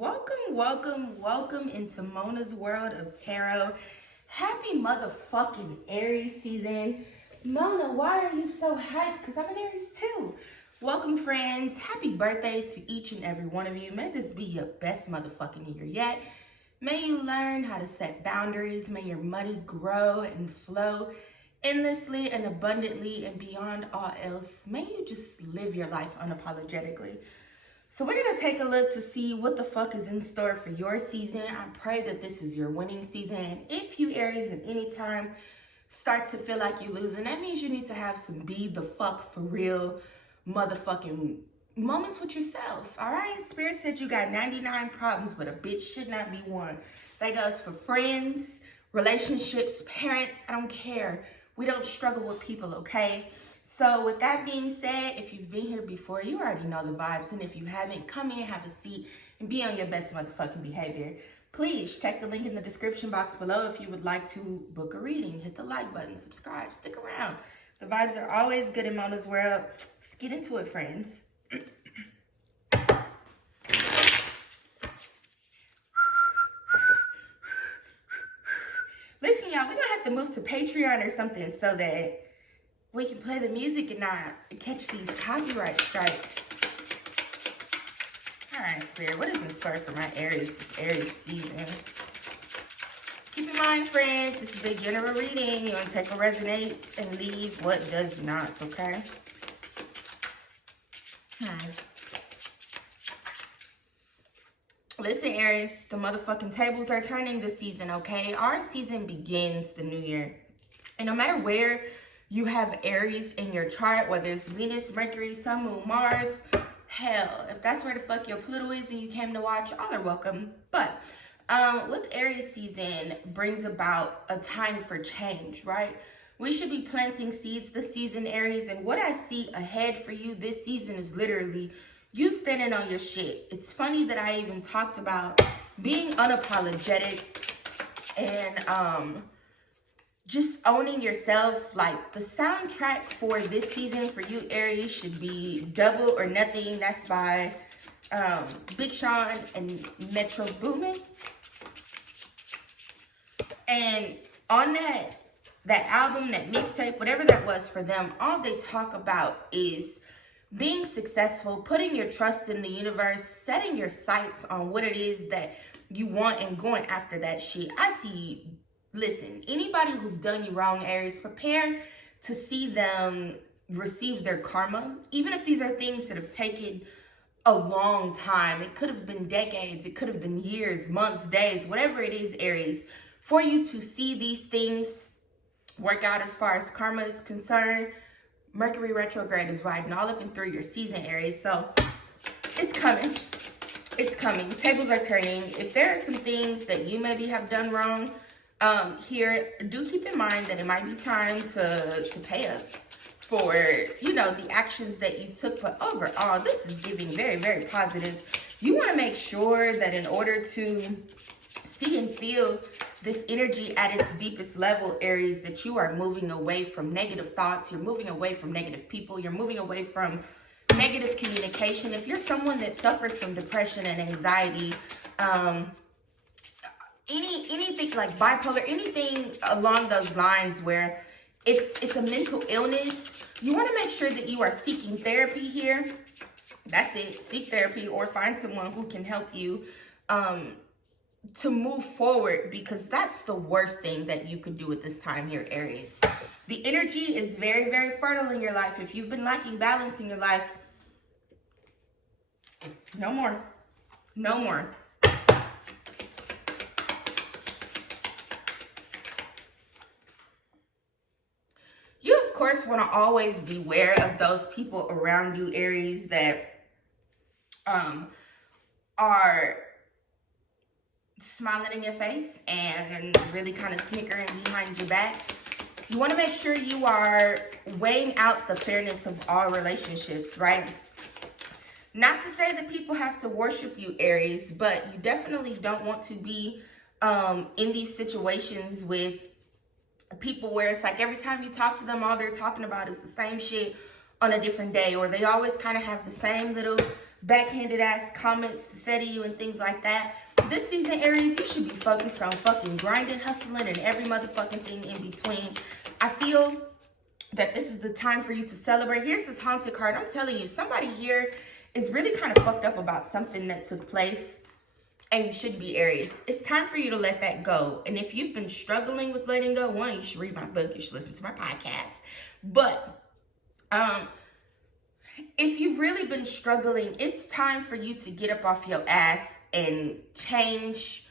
welcome into Mona's world of tarot. Happy motherfucking Aries season. Mona, why are you so hyped? Because I'm an Aries too. Welcome, friends. Happy birthday to each and every one of you. May this be your best motherfucking year yet. May you learn how to set boundaries. May your money grow and flow endlessly and abundantly, and beyond all else, may you just live your life unapologetically. So we're going to take a look to see what the fuck is in store for your season. I pray that this is your winning season. And if you Aries at any time start to feel like you're losing, that means you need to have some be the fuck for real motherfucking moments with yourself. All right? Spirit said you got 99 problems, but a bitch should not be one. That goes for friends, relationships, parents. I don't care. We don't struggle with people, okay? So with that being said, if you've been here before, you already know the vibes. And if you haven't, come in, have a seat, and be on your best motherfucking behavior. Please check the link in the description box below if you would like to book a reading. Hit the like button, subscribe, stick around. The vibes are always good in Mona's world. Let's get into it, friends. Listen, y'all, we're going to have to move to Patreon or something so that we can play the music and not catch these copyright strikes. All right, Spirit, what is in store for my Aries this Aries season? Keep in mind, friends, this is a general reading. You want to take what resonates and leave what does not, okay? Listen, Aries, the motherfucking tables are turning this season, okay? Our season begins the new year. And no matter where you have Aries in your chart, whether it's Venus, Mercury, Sun, Moon, Mars, hell, if that's where the fuck your Pluto is and you came to watch, all are welcome. But with Aries season brings about a time for change, right? We should be planting seeds this season, Aries, and what I see ahead for you this season is literally you standing on your shit. It's funny that I even talked about being unapologetic and just owning yourself. Like, the soundtrack for this season for you, Aries, should be Double or Nothing. That's by Big Sean and Metro Boomin. And on that album, that mixtape, whatever that was for them, all they talk about is being successful, putting your trust in the universe, setting your sights on what it is that you want and going after that shit. I see, listen, anybody who's done you wrong, Aries, prepare to see them receive their karma. Even if these are things that have taken a long time. It could have been decades. It could have been years, months, days, whatever it is, Aries. For you to see these things work out as far as karma is concerned, Mercury retrograde is riding all up and through your season, Aries. So it's coming. It's coming. Tables are turning. If there are some things that you maybe have done wrong here, do keep in mind that it might be time to pay up for, you know, the actions that you took. But overall, this is giving very, very positive. You want to make sure that in order to see and feel this energy at its deepest level, Aries, that you are moving away from negative thoughts, you're moving away from negative people, you're moving away from negative communication. If you're someone that suffers from depression and anxiety, anything like bipolar, anything along those lines where it's a mental illness, you want to make sure that you are seeking therapy here. That's it. Seek therapy or find someone who can help you to move forward, because that's the worst thing that you could do at this time here, Aries. The energy is very, very fertile in your life. If you've been lacking balance in your life, no more. No more. You, of course, want to always beware of those people around you, Aries, that are smiling in your face and really kind of snickering behind your back. You want to make sure you are weighing out the fairness of all relationships, right? Not to say that people have to worship you, Aries, but you definitely don't want to be in these situations with people where it's like every time you talk to them, all they're talking about is the same shit on a different day, or they always kind of have the same little backhanded ass comments to say to you and things like that. This season, Aries, you should be focused on fucking grinding, hustling, and every motherfucking thing in between. I feel that this is the time for you to celebrate. Here's this haunted card. I'm telling you, somebody here is really kind of fucked up about something that took place. And you should be, Aries. It's time for you to let that go. And if you've been struggling with letting go, one, you should read my book. You should listen to my podcast. But if you've really been struggling, it's time for you to get up off your ass and change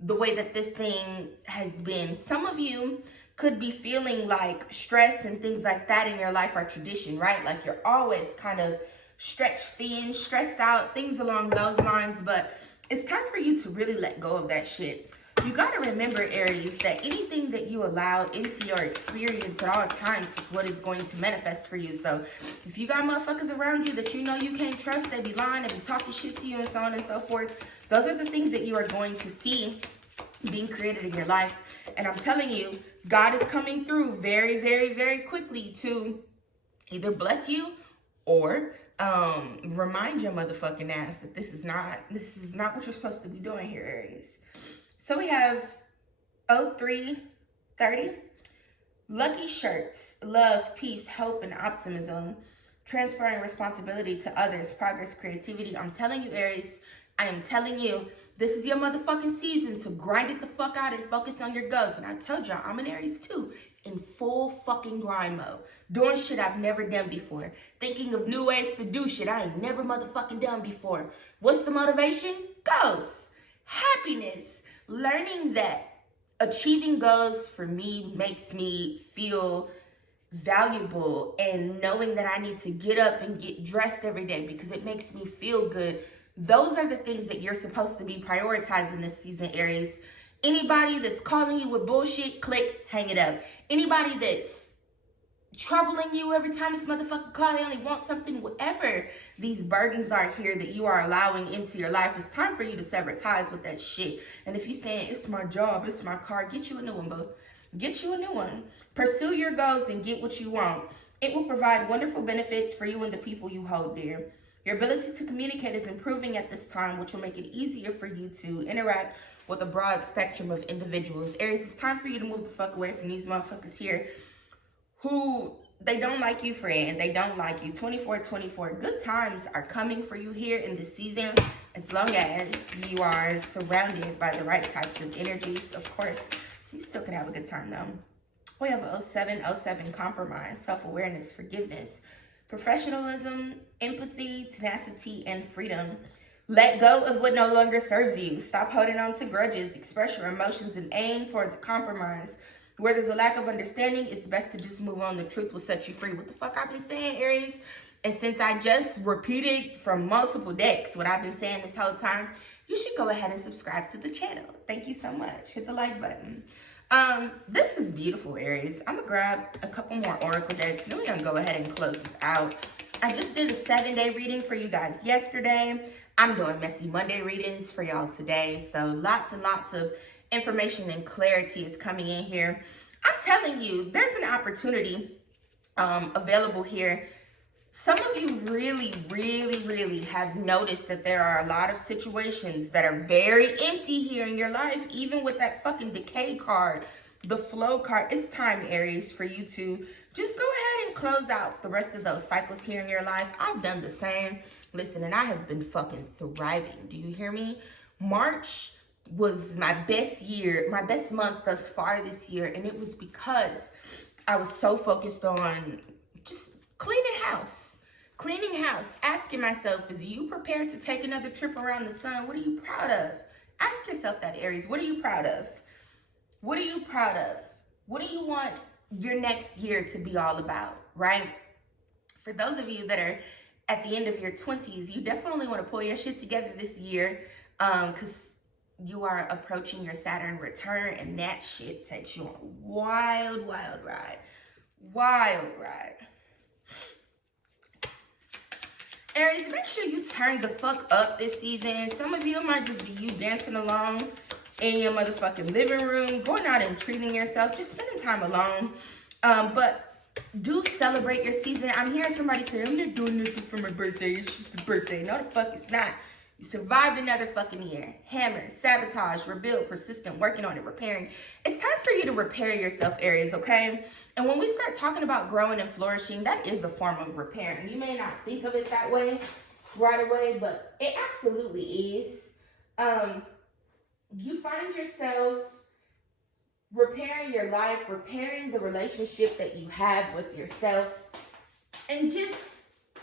the way that this thing has been. Some of you could be feeling like stress and things like that in your life are tradition, right? Like you're always kind of stretched thin, stressed out, things along those lines. But it's time for you to really let go of that shit. You got to remember, Aries, that anything that you allow into your experience at all times is what is going to manifest for you. So if you got motherfuckers around you that you know you can't trust, they be lying, they be talking shit to you and so on and so forth, those are the things that you are going to see being created in your life. And I'm telling you, God is coming through very, very, very quickly to either bless you or remind your motherfucking ass that this is not what you're supposed to be doing here, Aries. So we have 0330. Lucky shirts, love, peace, hope, and optimism. Transferring responsibility to others, progress, creativity. I'm telling you, Aries, I am telling you, this is your motherfucking season to grind it the fuck out and focus on your goals. And I told y'all, I'm an Aries too, in full fucking grind mode. Doing shit I've never done before. Thinking of new ways to do shit I ain't never motherfucking done before. What's the motivation? Goals. Happiness. Learning that achieving goals for me makes me feel valuable, and knowing that I need to get up and get dressed every day because it makes me feel good. Those are the things that you're supposed to be prioritizing this season, Aries. Anybody that's calling you with bullshit, click, hang it up. Anybody that's troubling you every time this motherfucker call, they only want something, whatever these burdens are here that you are allowing into your life, it's time for you to sever ties with that shit. And if you're saying, it's my job, it's my car, get you a new one, boo. Get you a new one. Pursue your goals and get what you want. It will provide wonderful benefits for you and the people you hold dear. Your ability to communicate is improving at this time, which will make it easier for you to interact with a broad spectrum of individuals. Aries, it's time for you to move the fuck away from these motherfuckers here who they don't like you, friend. They don't like you. 24/24. Good times are coming for you here in this season, as long as you are surrounded by the right types of energies, of course. You still can have a good time, though. We have 0707, compromise, self-awareness, forgiveness, professionalism, empathy, tenacity, and freedom. Let go of what no longer serves you. Stop holding on to grudges. Express your emotions and aim towards a compromise. Where there's a lack of understanding, it's best to just move on. The truth will set you free. What the fuck I've been saying, Aries? And since I just repeated from multiple decks what I've been saying this whole time, you should go ahead and subscribe to the channel. Thank you so much. Hit the like button. This is beautiful, Aries. I'm gonna grab a couple more oracle decks, and then we're gonna go ahead and close this out. I just did a 7-day reading for you guys yesterday. I'm doing Messy Monday readings for y'all today. So lots and lots of information and clarity is coming in here. I'm telling you, there's an opportunity available here. Some of you really, really, really have noticed that there are a lot of situations that are very empty here in your life, even with that fucking decay card, the flow card. It's time, Aries, for you to just go ahead and close out the rest of those cycles here in your life. I've done the same. Listen, and I have been fucking thriving. Do you hear me? March was my best year, my best month thus far this year, and it was because I was so focused on just cleaning house, asking myself, is you prepared to take another trip around the sun? What are you proud of? Ask yourself that, Aries. What are you proud of? What are you proud of? What do you want your next year to be all about, right? For those of you that are at the end of your 20s, you definitely want to pull your shit together this year, because you are approaching your Saturn return, and that shit takes you on a wild, wild ride. Wild ride. Aries, make sure you turn the fuck up this season. Some of you, it might just be you dancing alone in your motherfucking living room, going out and treating yourself, just spending time alone. But do celebrate your season. I'm hearing somebody say, I'm not doing nothing for my birthday. It's just a birthday. No, the fuck it's not. You survived another fucking year. Hammer, sabotage, rebuild, persistent, working on it, repairing. It's time for you to repair yourself, Aries, okay? And when we start talking about growing and flourishing, that is a form of repairing. You may not think of it that way right away, but it absolutely is. You find yourself repairing your life, repairing the relationship that you have with yourself, and just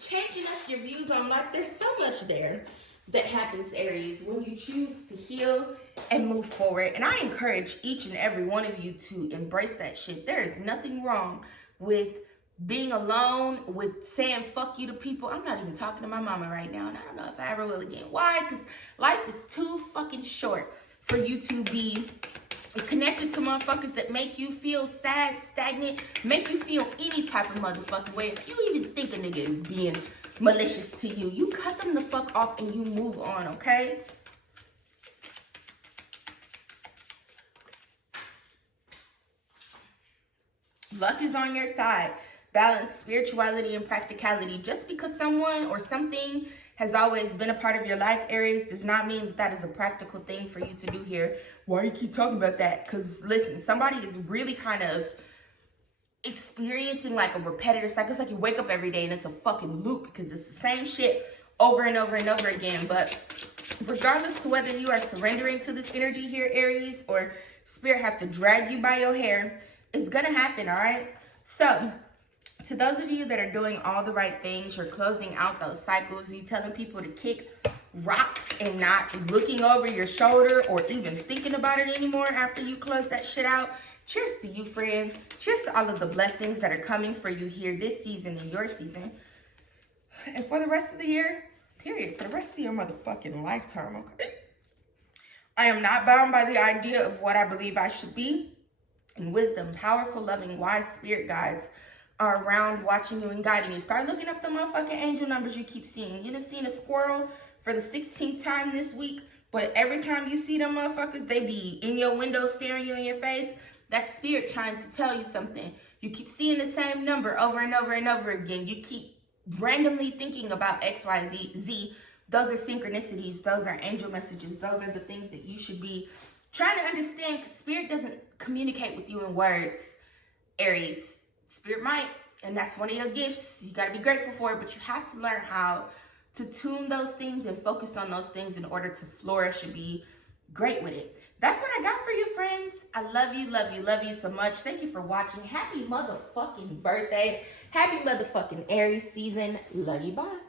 changing up your views on life. There's so much there that happens, Aries, when you choose to heal and move forward. And I encourage each and every one of you to embrace that shit. There is nothing wrong with being alone, with saying fuck you to people. I'm not even talking to my mama right now, and I don't know if I ever will again. Why? Because life is too fucking short for you to be connected to motherfuckers that make you feel sad, stagnant, make you feel any type of motherfucking way. If you even think a nigga is being malicious to you, you cut them the fuck off and you move on, okay? Luck is on your side. Balance spirituality and practicality. Just because someone or something has always been a part of your life, Aries, does not mean that that is a practical thing for you to do here. Why you keep talking about that? Because listen, somebody is really kind of experiencing like a repetitive cycle. It's like you wake up every day and it's a fucking loop because it's the same shit over and over and over again. But regardless to whether you are surrendering to this energy here, Aries, or spirit have to drag you by your hair, it's gonna happen, all right? So to those of you that are doing all the right things, you're closing out those cycles, you telling people to kick rocks and not looking over your shoulder or even thinking about it anymore after you close that shit out. Cheers to you, friend. Cheers to all of the blessings that are coming for you here this season and your season. And for the rest of the year, period, for the rest of your motherfucking lifetime, okay? I am not bound by the idea of what I believe I should be. And wisdom, powerful, loving, wise spirit guides are around watching you and guiding you. Start looking up the motherfucking angel numbers you keep seeing. You done seen a squirrel for the 16th time this week, but every time you see them motherfuckers, they be in your window staring you in your face. That's spirit trying to tell you something. You keep seeing the same number over and over and over again. You keep randomly thinking about X, Y, Z. Those are synchronicities. Those are angel messages. Those are the things that you should be trying to understand, because spirit doesn't communicate with you in words, Aries. Spirit might, and that's one of your gifts. You got to be grateful for it, but you have to learn how to tune those things and focus on those things in order to flourish and be great with it. That's what I got for you, friends. I love you, love you, love you so much. Thank you for watching. Happy motherfucking birthday. Happy motherfucking Aries season. Love you, bye.